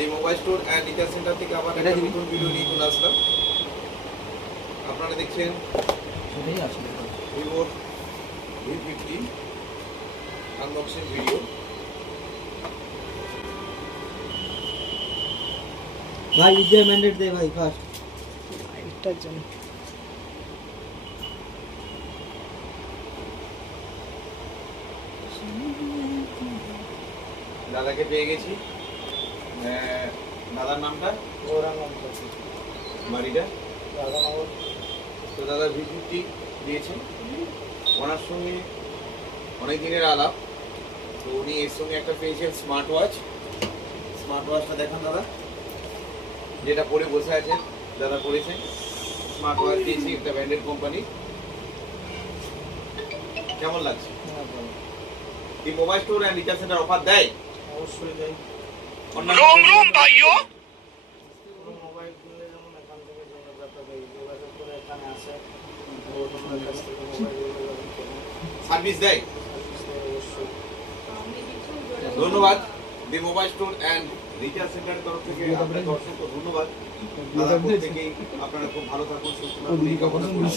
The mobile store and recharge centre থেকে আবার একটা নতুন ভিডিও নিয়ে চলে আসলাম। আপনারা দেখছেন ভিভোর V50 আনবক্সিং ভিডিও। ভাই ইউপিআই ম্যান্ডেট দে ভাই ফার্স্ট এটার জন্য দাদাকে পেয়ে গেছি। দাদার নামটা বাড়িটা তো দাদা V50 দিয়েছেন। ওনার সঙ্গে অনেক দিনের আলাপ। তো উনি এর সঙ্গে একটা পেয়েছেন স্মার্ট ওয়াচটা দেখান দাদা, যেটা পরে বসে আছেন। দাদা পরেছেন স্মার্ট ওয়াচ দিয়েছি একটা ব্র্যান্ডেড কোম্পানি। কেমন লাগছে? এই mobile store and recharge centre offer দেয়? অবশ্যই দেয়। মোবাইল কিনলে যেমন এখান থেকে যোগাযোগ করে এখানে আসে তোমার কাছ থেকে মোবাইল সার্ভিস দেয়? অবশ্যই। ধন্যবাদ দি মোবাইল স্টোর অ্যান্ড রিচার্জ সেন্টারের তরফ থেকে আপনাকে অসংখ্য ধন্যবাদ। দাদার প্রত্যেকেই আপনারা খুব ভালো থাকুন, সুস্থ থাকুন এই কামনা করি।